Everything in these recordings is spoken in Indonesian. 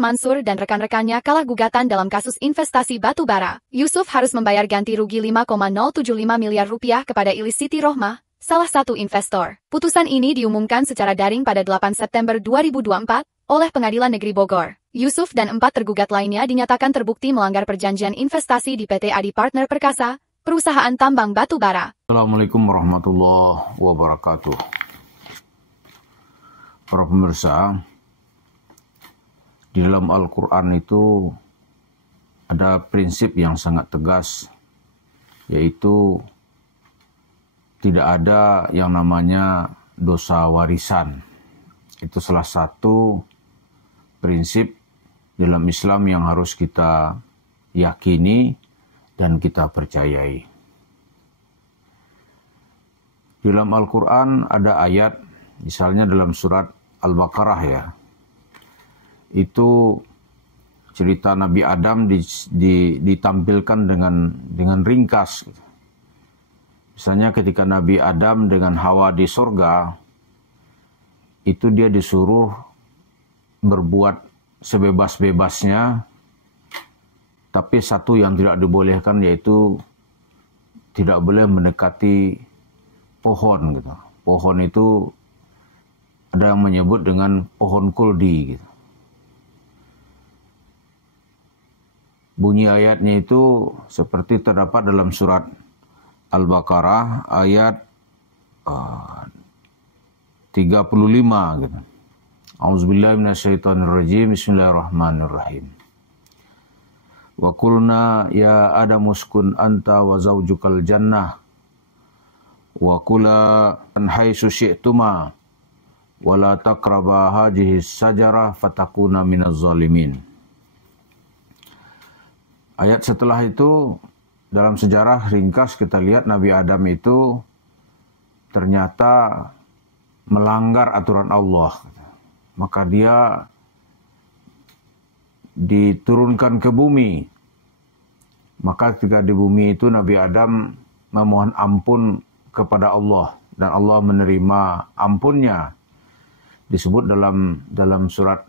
Mansur dan rekan-rekannya kalah gugatan dalam kasus investasi batu bara. Yusuf harus membayar ganti rugi 5,075 miliar rupiah kepada Ilis Siti Rohmah, salah satu investor. Putusan ini diumumkan secara daring pada 8 September 2024 oleh Pengadilan Negeri Bogor. Yusuf dan 4 tergugat lainnya dinyatakan terbukti melanggar perjanjian investasi di PT Adi Partner Perkasa, perusahaan tambang batu bara. Assalamualaikum warahmatullahi wabarakatuh. Para pemirsa, di dalam Al-Quran itu ada prinsip yang sangat tegas, yaitu tidak ada yang namanya dosa warisan. Itu salah satu prinsip dalam Islam yang harus kita yakini dan kita percayai. Di dalam Al-Quran ada ayat, misalnya dalam surat Al-Baqarah ya, itu cerita Nabi Adam ditampilkan dengan ringkas. Misalnya ketika Nabi Adam dengan Hawa di surga, itu dia disuruh berbuat sebebas-bebasnya, tapi satu yang tidak dibolehkan yaitu tidak boleh mendekati pohon gitu. Pohon itu ada yang menyebut dengan pohon kuldi gitu. Bunyi ayatnya itu seperti terdapat dalam surat Al-Baqarah ayat 35 gitu. A'udzubillahi minasyaitonirrajim. Bismillahirrahmanirrahim. Wa qulna ya Adamu uskun anta wa zawjukal jannah wa kula an haitsu syi'tuma wa la taqraba hadhihi sajarah fatakuna minaz zalimin. Ayat setelah itu, dalam sejarah ringkas kita lihat Nabi Adam itu ternyata melanggar aturan Allah. Maka dia diturunkan ke bumi. Maka ketika di bumi itu Nabi Adam memohon ampun kepada Allah. Dan Allah menerima ampunnya. Disebut dalam surat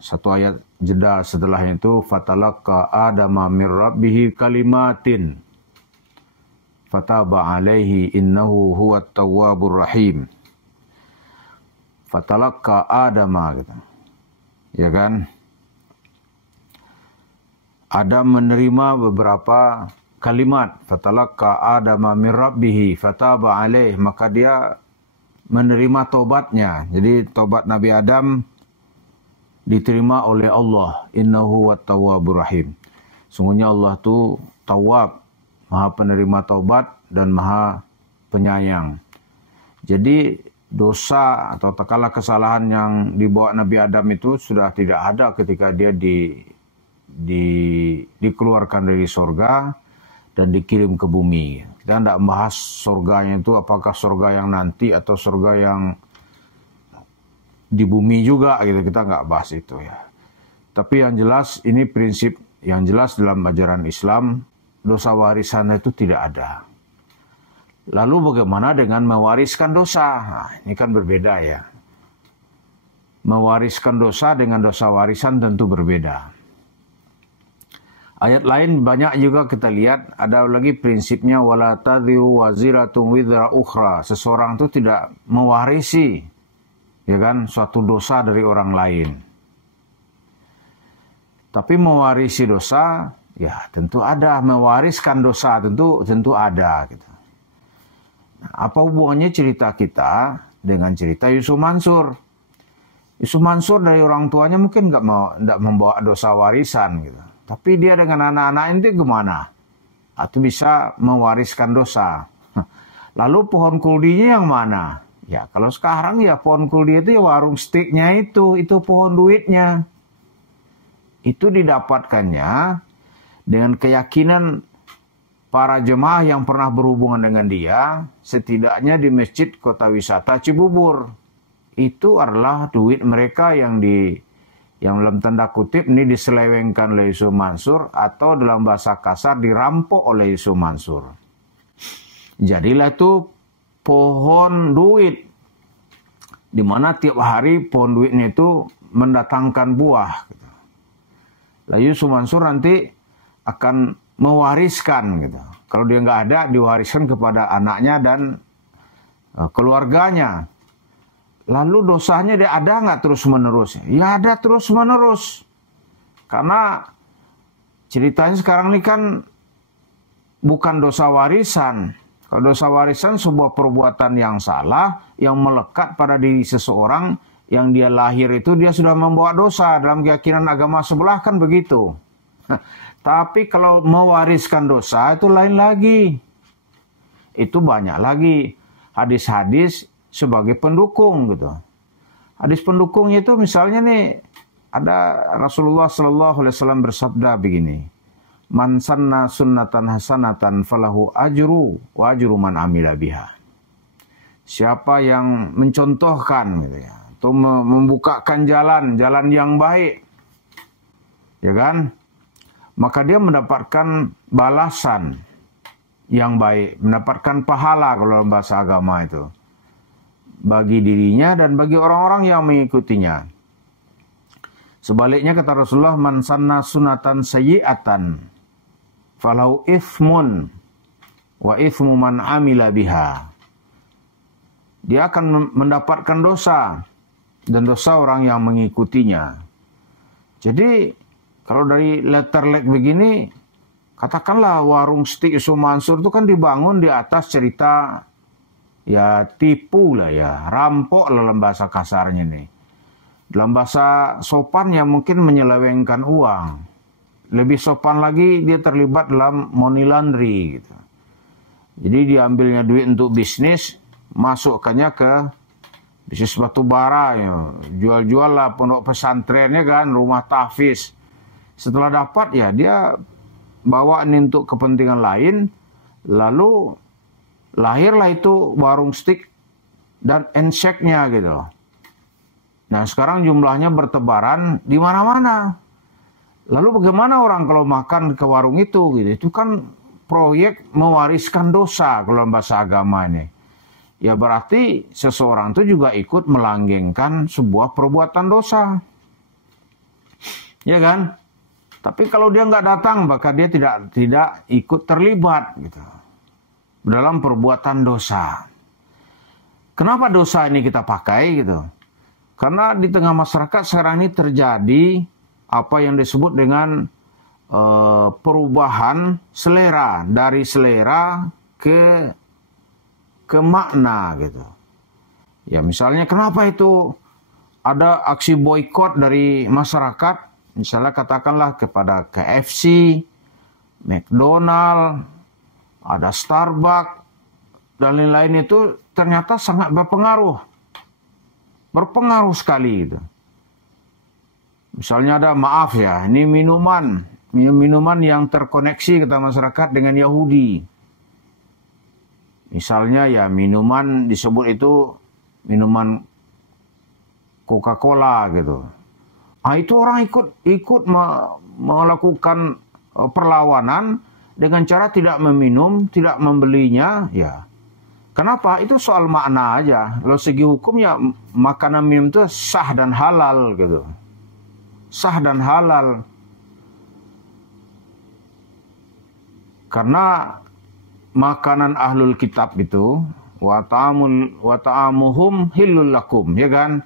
satu ayat jeda setelah itu, fatalaqqa adama mir rabbihi kalimatin fataba alaihi innahu huwat tawwabur rahim. Fatalaqqa adama gitu. Ya kan? Adam menerima beberapa kalimat, fatalaqqa adama mir rabbihi fataba alaihi, maka dia menerima tobatnya. Jadi tobat Nabi Adam diterima oleh Allah. Innahu wat tawwabur rahim. Sungguhnya Allah itu tawwab, maha penerima taubat dan maha penyayang. Jadi dosa atau katakanlah kesalahan yang dibawa Nabi Adam itu sudah tidak ada ketika dia dikeluarkan dari surga dan dikirim ke bumi. Kita tidak membahas surganya itu apakah surga yang nanti atau surga yang di bumi juga gitu, kita nggak bahas itu ya. Tapi yang jelas ini prinsip yang jelas dalam ajaran Islam, dosa warisan itu tidak ada. Lalu bagaimana dengan mewariskan dosa? Nah, ini kan berbeda ya. Mewariskan dosa dengan dosa warisan tentu berbeda. Ayat lain banyak juga kita lihat, ada lagi prinsipnya wala tadziru waziratun wizra ukhra. Seseorang itu tidak mewarisi, ya kan, suatu dosa dari orang lain. Tapi mewarisi dosa, ya tentu ada. Mewariskan dosa tentu ada. Gitu. Nah, apa hubungannya cerita kita dengan cerita Yusuf Mansur? Yusuf Mansur dari orang tuanya mungkin nggak membawa dosa warisan, gitu. Tapi dia dengan anak-anak itu gimana? Atau bisa mewariskan dosa. Lalu pohon kuldinya yang mana? Ya kalau sekarang ya pohon kuldi itu ya warung stiknya itu pohon duitnya. Itu didapatkannya dengan keyakinan para jemaah yang pernah berhubungan dengan dia, setidaknya di Masjid Kota Wisata Cibubur. Itu adalah duit mereka yang dalam tanda kutip ini diselewengkan oleh Yusuf Mansur atau dalam bahasa kasar dirampok oleh Yusuf Mansur. Jadilah itu pohon duit, di mana tiap hari pohon duitnya itu mendatangkan buah. Lah Yusuf Mansur nanti akan mewariskan gitu. Kalau dia nggak ada, diwariskan kepada anaknya dan keluarganya. Lalu dosanya dia ada nggak terus menerus? Ya ada terus menerus. Karena ceritanya sekarang ini kan bukan dosa warisan. Kalau dosa warisan sebuah perbuatan yang salah, yang melekat pada diri seseorang, yang dia lahir itu dia sudah membawa dosa. Dalam keyakinan agama sebelah kan begitu. Tapi kalau mewariskan dosa itu lain lagi. Itu banyak lagi hadis-hadis sebagai pendukung gitu. Hadis pendukungnya itu misalnya nih, ada Rasulullah SAW bersabda begini. Man sanna sunnatan hasanatan falahu ajru wa ajru man amila biha. Siapa yang mencontohkan gitu ya, atau membukakan jalan yang baik, ya kan? Maka dia mendapatkan balasan yang baik, mendapatkan pahala kalau dalam bahasa agama itu. Bagi dirinya dan bagi orang-orang yang mengikutinya. Sebaliknya kata Rasulullah, man sanna sunatan sayyi'atan falau ithmun wa ithmu man amila biha. Dia akan mendapatkan dosa dan dosa orang yang mengikutinya. Jadi kalau dari letterlek begini, katakanlah warung steak Yusuf Mansur itu kan dibangun di atas cerita ya tipu lah ya, rampok dalam bahasa kasarnya nih. Dalam bahasa sopannya mungkin menyelewengkan uang. Lebih sopan lagi dia terlibat dalam money laundry gitu. Jadi diambilnya duit untuk bisnis, masukkannya ke bisnis batu bara ya. Jual-jual lah pondok pesantrennya kan, rumah tahfiz. Setelah dapat ya dia bawa ini untuk kepentingan lain, lalu lahirlah itu warung steak dan handshake-nya gitu. Nah sekarang jumlahnya bertebaran di mana-mana. Lalu bagaimana orang kalau makan ke warung itu gitu? Itu kan proyek mewariskan dosa kalau bahasa agama ini. Ya berarti seseorang itu juga ikut melanggengkan sebuah perbuatan dosa. Ya kan? Tapi kalau dia nggak datang, maka dia tidak ikut terlibat gitu dalam perbuatan dosa. Kenapa dosa ini kita pakai gitu? Karena di tengah masyarakat sekarang ini terjadi apa yang disebut dengan perubahan selera, dari selera ke makna gitu. Ya misalnya kenapa itu ada aksi boikot dari masyarakat, misalnya katakanlah kepada KFC, McDonald, ada Starbucks dan lain-lain itu ternyata sangat berpengaruh sekali gitu. Misalnya ada, maaf ya, ini minuman yang terkoneksi kata masyarakat dengan Yahudi. Misalnya ya minuman disebut itu minuman Coca-Cola gitu. Nah, itu orang ikut melakukan perlawanan dengan cara tidak meminum, tidak membelinya, ya. Kenapa? Itu soal makna aja. Kalau segi hukum ya makanan minum itu sah dan halal gitu. Sah dan halal. Karena makanan ahlul kitab itu wa ta'amuhum hillul lakum, ya kan?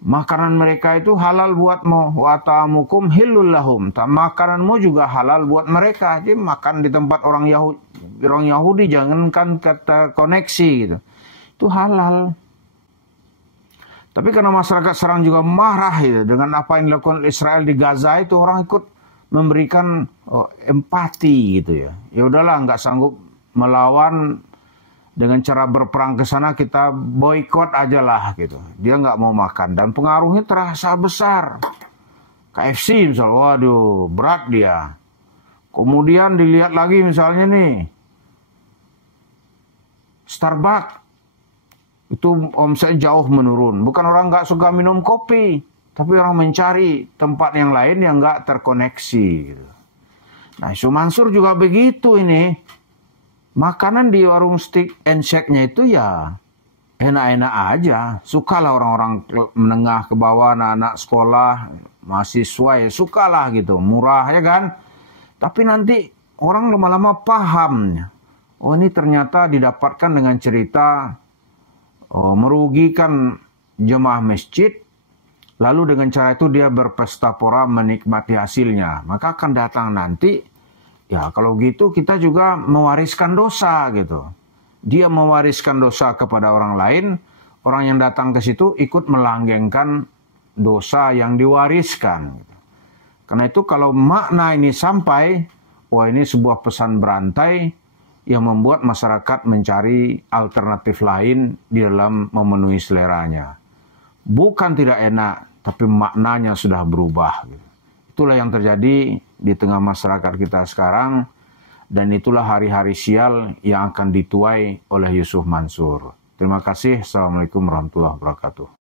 Makanan mereka itu halal buatmu, wa ta'amukum hillul lahum. Makananmu juga halal buat mereka. Jadi makan di tempat orang Yahudi jangankan kata koneksi gitu. Itu halal. Tapi karena masyarakat sekarang juga marah ya, dengan apa yang dilakukan Israel di Gaza itu, orang ikut memberikan empati gitu ya. Ya udahlah, nggak sanggup melawan dengan cara berperang ke sana, kita boikot aja lah gitu. Dia nggak mau makan dan pengaruhnya terasa besar. KFC misalnya, waduh berat dia. Kemudian dilihat lagi misalnya nih, Starbucks. Itu omsetnya jauh menurun. Bukan orang nggak suka minum kopi, tapi orang mencari tempat yang lain yang nggak terkoneksi. Gitu. Nah, Yusuf Mansur juga begitu ini. Makanan di warung steak and shake-nya itu ya enak-enak aja. Sukalah orang-orang menengah ke bawah, anak-anak sekolah. mahasiswa ya sukalah gitu, murah ya kan. Tapi nanti orang lama-lama paham, oh ini ternyata didapatkan dengan cerita merugikan jemaah masjid, lalu dengan cara itu dia berpesta pora menikmati hasilnya. Maka akan datang nanti, ya kalau gitu kita juga mewariskan dosa gitu. Dia mewariskan dosa kepada orang lain, orang yang datang ke situ ikut melanggengkan dosa yang diwariskan. Karena itu kalau makna ini sampai, wah ini sebuah pesan berantai yang membuat masyarakat mencari alternatif lain di dalam memenuhi seleranya. Bukan tidak enak, tapi maknanya sudah berubah. Itulah yang terjadi di tengah masyarakat kita sekarang, dan itulah hari-hari sial yang akan dituai oleh Yusuf Mansur. Terima kasih. Assalamualaikum warahmatullahi wabarakatuh.